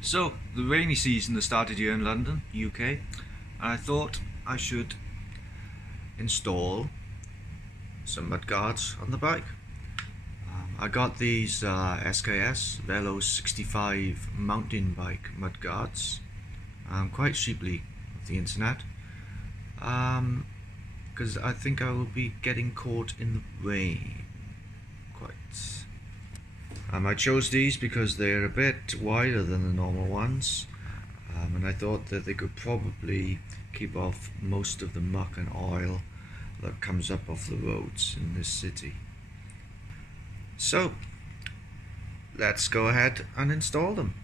So, the rainy season has started here in London, UK, and I thought I should install some mudguards on the bike. I got these SKS Velo 65 mountain bike mudguards quite cheaply off the internet, because I think I will be getting caught in the rain quite. I chose these because they're a bit wider than the normal ones, and I thought that they could probably keep off most of the muck and oil that comes up off the roads in this city. So let's go ahead and install them.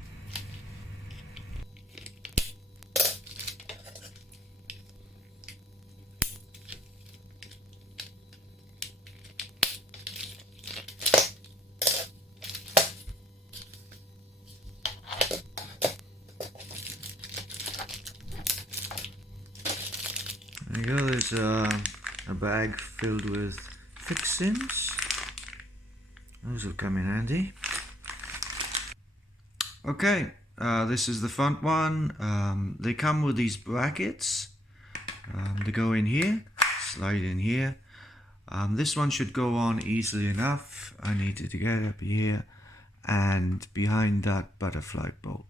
There you go, there's a bag filled with fixings. Those will come in handy. Okay, this is the front one. They come with these brackets. They go in here, slide in here. This one should go on easily enough. I needed to get up here and behind that butterfly bolt.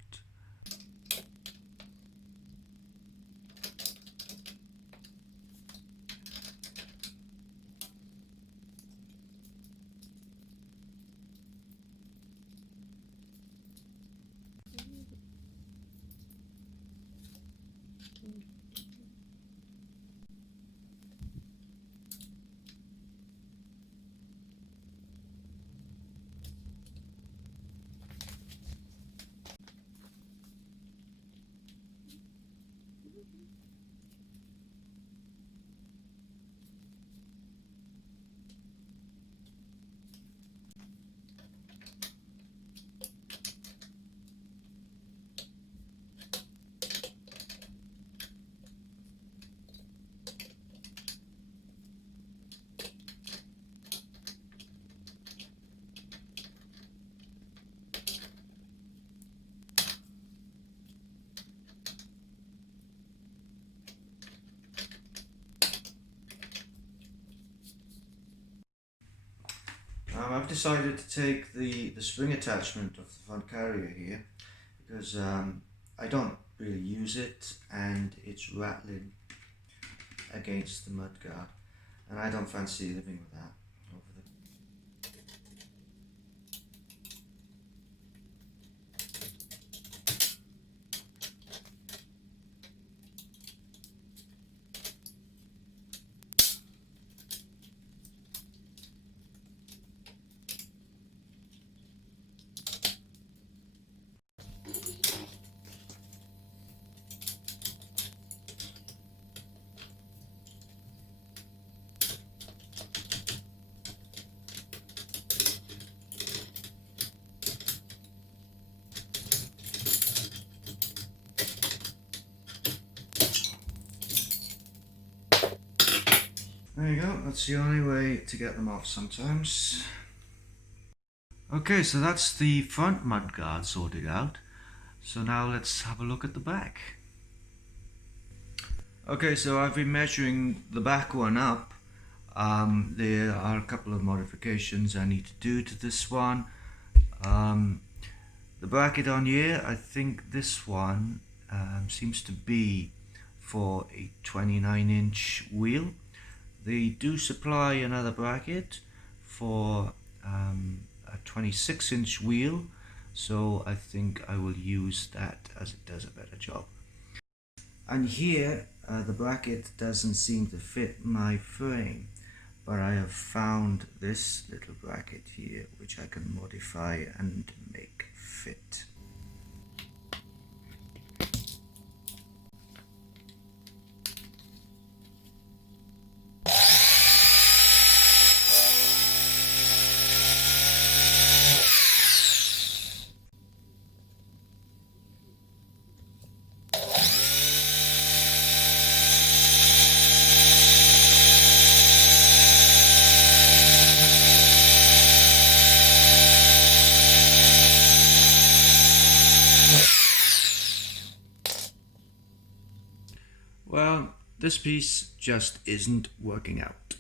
I've decided to take the spring attachment of the front carrier here because I don't really use it and it's rattling against the mudguard, and I don't fancy living with that over the There you go, that's the only way to get them off sometimes. Okay, so that's the front mudguard sorted out. So now let's have a look at the back. Okay, so I've been measuring the back one up. There are a couple of modifications I need to do to this one. The bracket on here, I think this one seems to be for a 29-inch wheel. They do supply another bracket for a 26-inch wheel, so I think I will use that as it does a better job. And here the bracket doesn't seem to fit my frame, but I have found this little bracket here which I can modify and make fit. Well, this piece just isn't working out.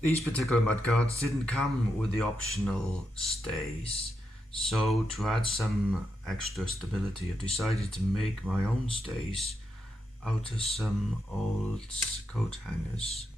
These particular mudguards didn't come with the optional stays, so to add some extra stability I've decided to make my own stays out of some old coat hangers.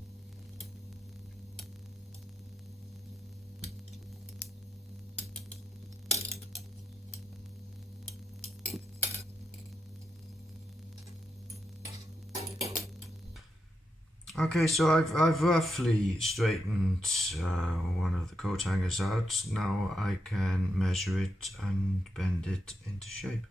Okay, so I've roughly straightened one of the coat hangers out. Now I can measure it and bend it into shape.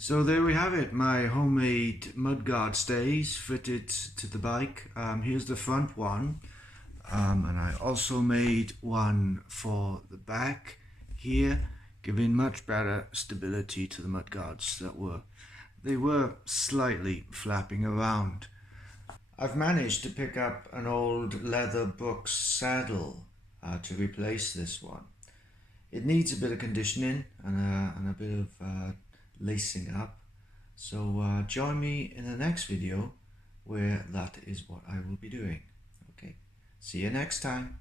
So there we have it, my homemade mudguard stays fitted to the bike. Here's the front one, and I also made one for the back here, giving much better stability to the mudguards they were slightly flapping around. I've managed to pick up an old leather Brooks saddle to replace this one. It needs a bit of conditioning and a bit of lacing up. So join me in the next video where that is what I will be doing. Okay, see you next time.